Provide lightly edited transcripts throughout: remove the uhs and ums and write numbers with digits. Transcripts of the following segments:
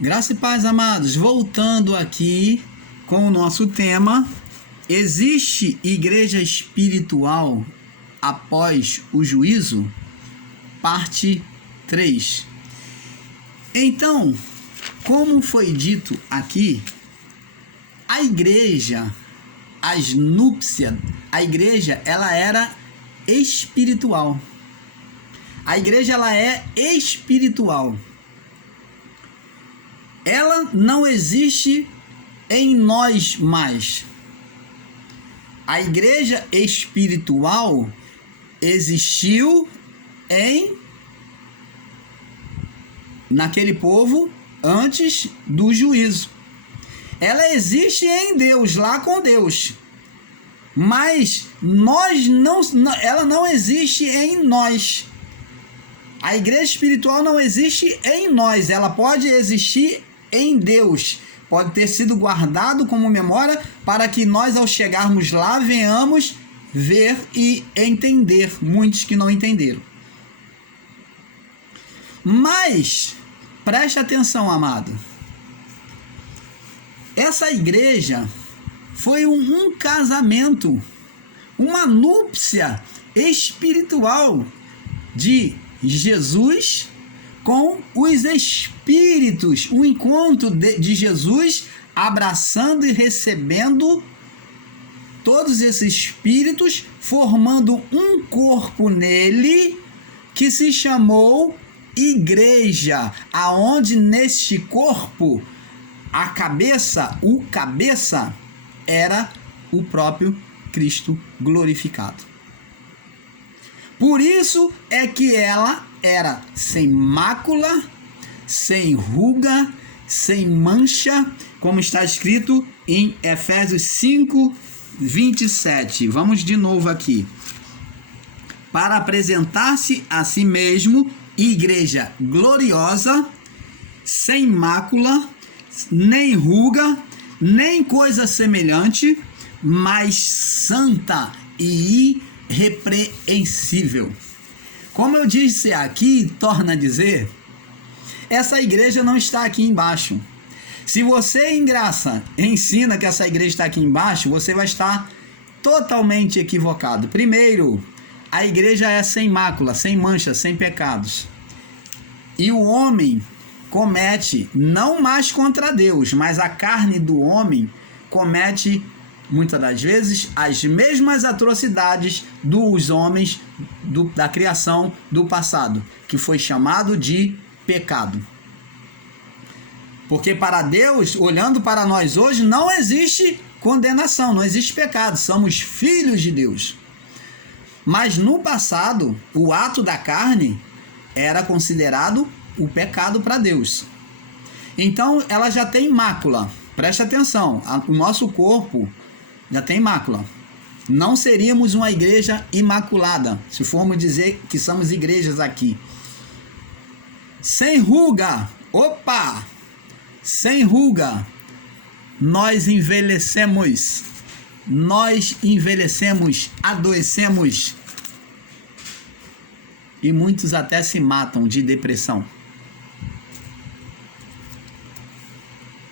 Graça e paz, amados. Voltando aqui com o nosso tema: existe igreja espiritual após o juízo? Parte 3. Então, como foi dito aqui, a igreja, as núpcias, a igreja, ela era espiritual. A igreja, ela é espiritual. Ela não existe em nós mais. A igreja espiritual existiu naquele povo antes do juízo. Ela existe em Deus, lá com Deus. Mas ela não existe em nós. A igreja espiritual não existe em nós. Ela pode existir em Deus. Pode ter sido guardado como memória para que nós, ao chegarmos lá, venhamos ver e entender. Muitos que não entenderam. Mas, preste atenção, amado. Essa igreja foi um casamento, uma núpcia espiritual de Jesus com os espíritos, o encontro de Jesus abraçando e recebendo todos esses espíritos, formando um corpo nele que se chamou igreja, aonde neste corpo o cabeça era o próprio Cristo glorificado. Por isso é que ela era sem mácula, sem ruga, sem mancha, como está escrito em Efésios 5, 27. Vamos de novo aqui. Para apresentar-se a si mesmo, igreja gloriosa, sem mácula, nem ruga, nem coisa semelhante, mas santa e irrepreensível. Como eu disse aqui, torna a dizer, essa igreja não está aqui embaixo. Se você ensina que essa igreja está aqui embaixo, você vai estar totalmente equivocado. Primeiro, a igreja é sem mácula, sem mancha, sem pecados. E o homem comete, não mais contra Deus, mas a carne do homem comete, muitas das vezes, as mesmas atrocidades dos homens da criação do passado, que foi chamado de pecado. Porque para Deus, olhando para nós hoje, não existe condenação, não existe pecado, somos filhos de Deus. Mas no passado, o ato da carne era considerado o pecado para Deus. Então ela já tem mácula. Preste atenção, o nosso corpo já tem mácula. Não seríamos uma igreja imaculada, se formos dizer que somos igrejas aqui. Sem ruga, sem ruga, nós envelhecemos, adoecemos. E muitos até se matam de depressão.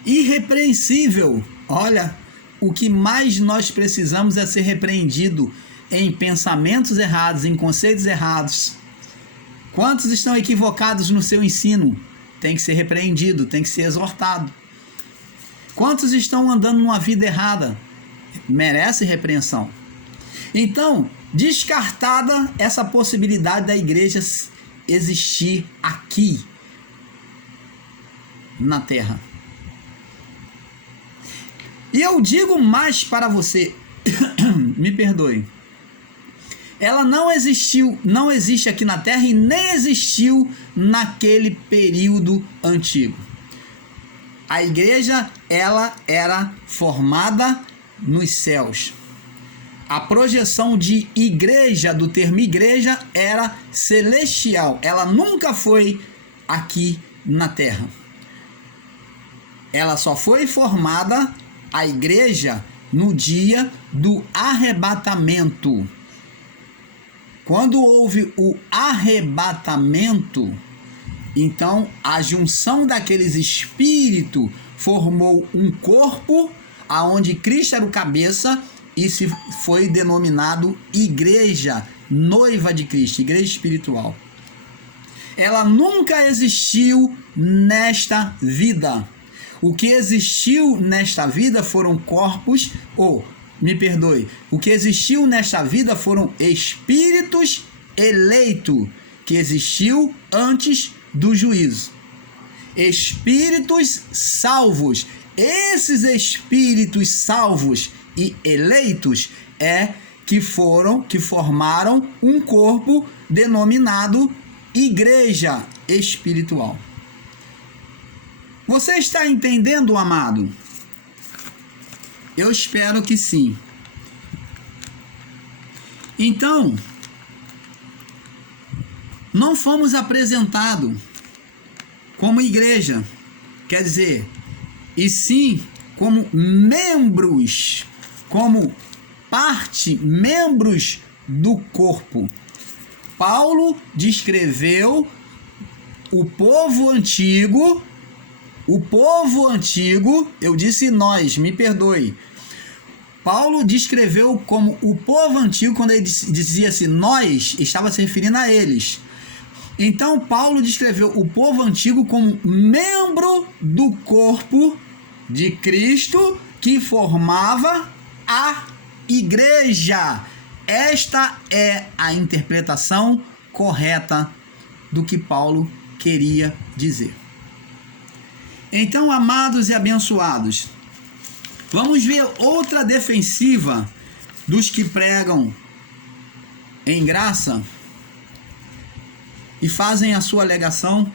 Irrepreensível. Olha, o que mais nós precisamos é ser repreendido em pensamentos errados, em conceitos errados. Quantos estão equivocados no seu ensino? Tem que ser repreendido, tem que ser exortado. Quantos estão andando numa vida errada? Merece repreensão. Então, descartada essa possibilidade da igreja existir aqui na terra. E eu digo mais para você, me perdoe, ela não existe aqui na terra e nem existiu naquele período antigo. A igreja, ela era formada nos céus. A projeção de igreja, do termo igreja, era celestial. Ela nunca foi aqui na terra. Ela só foi formada, a igreja, no dia do arrebatamento. Quando houve o arrebatamento, Então, a junção daqueles espíritos formou um corpo, aonde Cristo era o cabeça, e se foi denominado igreja, noiva de Cristo, igreja espiritual. Ela nunca existiu nesta vida. O que existiu nesta vida foram corpos, o que existiu nesta vida foram espíritos eleitos, que existiu antes do juízo. Espíritos salvos. Esses espíritos salvos e eleitos que formaram um corpo denominado igreja espiritual. Você está entendendo, amado? Eu espero que sim. Então, não fomos apresentados como igreja, quer dizer, e sim como membros, como membros do corpo. Paulo descreveu o povo antigo, eu disse nós, me perdoe. Paulo descreveu como o povo antigo, quando ele dizia assim, nós, estava se referindo a eles. Então, Paulo descreveu o povo antigo como membro do corpo de Cristo que formava a igreja. Esta é a interpretação correta do que Paulo queria dizer. Então, amados e abençoados, vamos ver outra defensiva dos que pregam em graça e fazem a sua alegação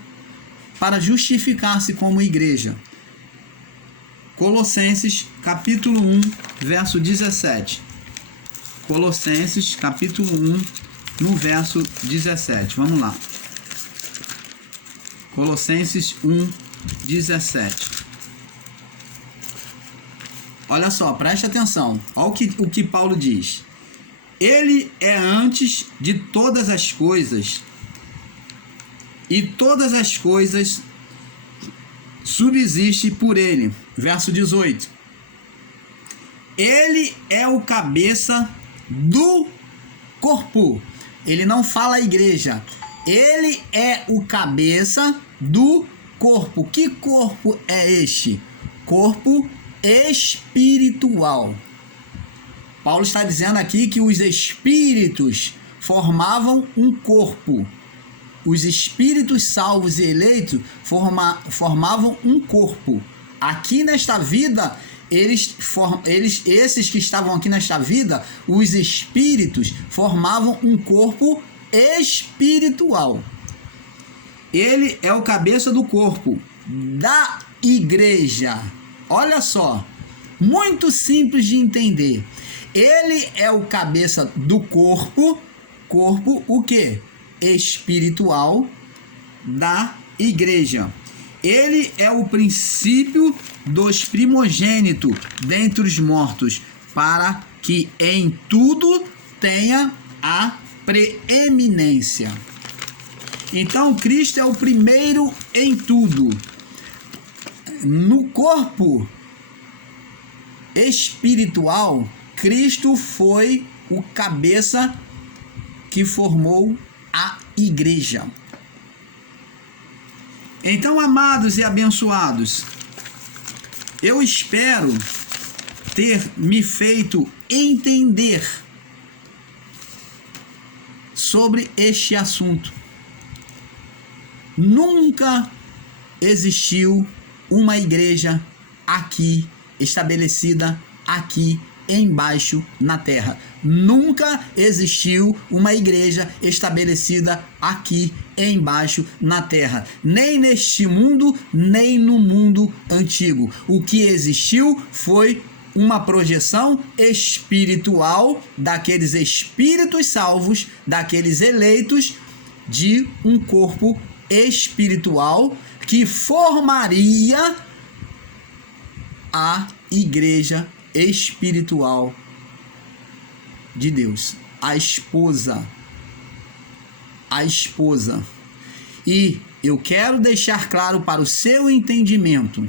para justificar-se como igreja. Colossenses capítulo 1, verso 17. Colossenses capítulo 1, no verso 17. Vamos lá. Colossenses 1, 17. Olha só, preste atenção. Olha o que Paulo diz. Ele é antes de todas as coisas, e todas as coisas subsistem por ele. Verso 18. Ele é o cabeça do corpo. Ele não fala igreja. Ele é o cabeça do corpo. Que corpo é este? Corpo espiritual. Paulo está dizendo aqui que os espíritos formavam um corpo. Os espíritos salvos e eleitos formavam um corpo. Aqui nesta vida, esses que estavam aqui nesta vida, os espíritos formavam um corpo espiritual. Ele é o cabeça do corpo da igreja. Olha só, muito simples de entender. Ele é o cabeça do corpo o quê? Espiritual da igreja. Ele é o princípio dos primogênitos dentre os mortos, para que em tudo tenha a preeminência. Então, Cristo é o primeiro em tudo. No corpo espiritual, Cristo foi o cabeça que formou a igreja. Então, amados e abençoados, eu espero ter me feito entender sobre este assunto. Nunca existiu uma igreja aqui, estabelecida aqui embaixo na terra. Nunca existiu uma igreja estabelecida aqui embaixo na terra, nem neste mundo, nem no mundo antigo. O que existiu foi uma projeção espiritual daqueles espíritos salvos, daqueles eleitos, de um corpo espiritual que formaria a igreja espiritual de Deus, a esposa. E eu quero deixar claro para o seu entendimento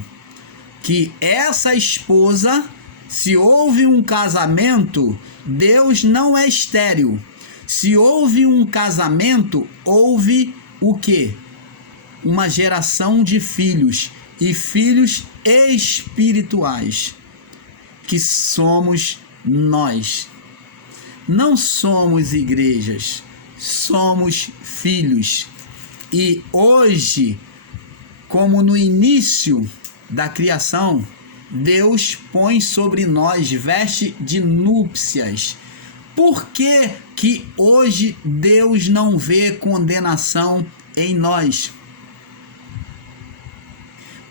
que essa esposa, se houve um casamento, Deus não é estéril. Se houve um casamento, houve o quê? Uma geração de filhos, e filhos espirituais, que somos nós. Não somos igrejas, somos filhos. E hoje, como no início da criação, Deus põe sobre nós veste de núpcias. Por que que hoje Deus não vê condenação em nós?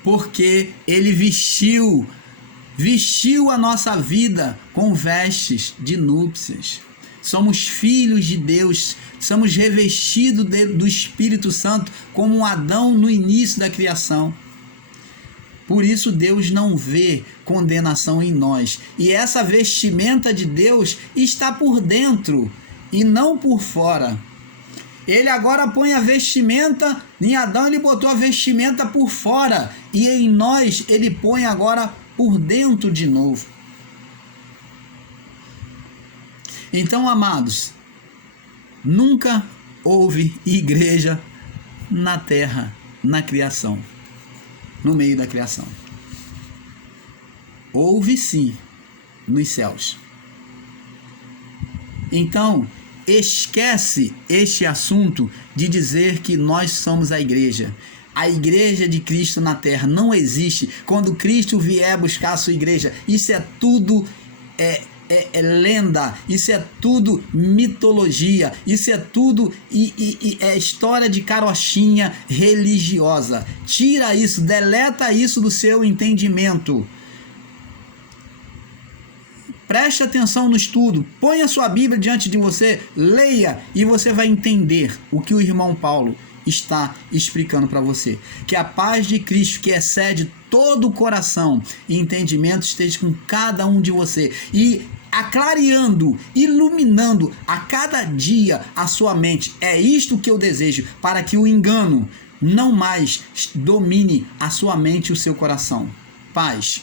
Porque Ele vestiu a nossa vida com vestes de núpcias. Somos filhos de Deus, somos revestidos do Espírito Santo como um Adão no início da criação. Por isso Deus não vê condenação em nós. E essa vestimenta de Deus está por dentro e não por fora. Ele agora põe a vestimenta, em Adão ele botou a vestimenta por fora, e em nós ele põe agora por dentro de novo. Então, amados, nunca houve igreja na terra, na criação, no meio da criação. Houve sim nos céus. Então, esquece este assunto de dizer que nós somos a igreja. A igreja de Cristo na terra não existe. Quando Cristo vier buscar a sua igreja, isso é tudo lenda, isso é tudo mitologia, isso é tudo é história de carochinha religiosa. Tira isso, deleta isso do seu entendimento. Preste atenção no estudo, põe a sua Bíblia diante de você, leia e você vai entender o que o irmão Paulo está explicando para você. Que a paz de Cristo, que excede todo o coração e entendimento, esteja com cada um de você e aclareando, iluminando a cada dia a sua mente. É isto que eu desejo, para que o engano não mais domine a sua mente e o seu coração. Paz.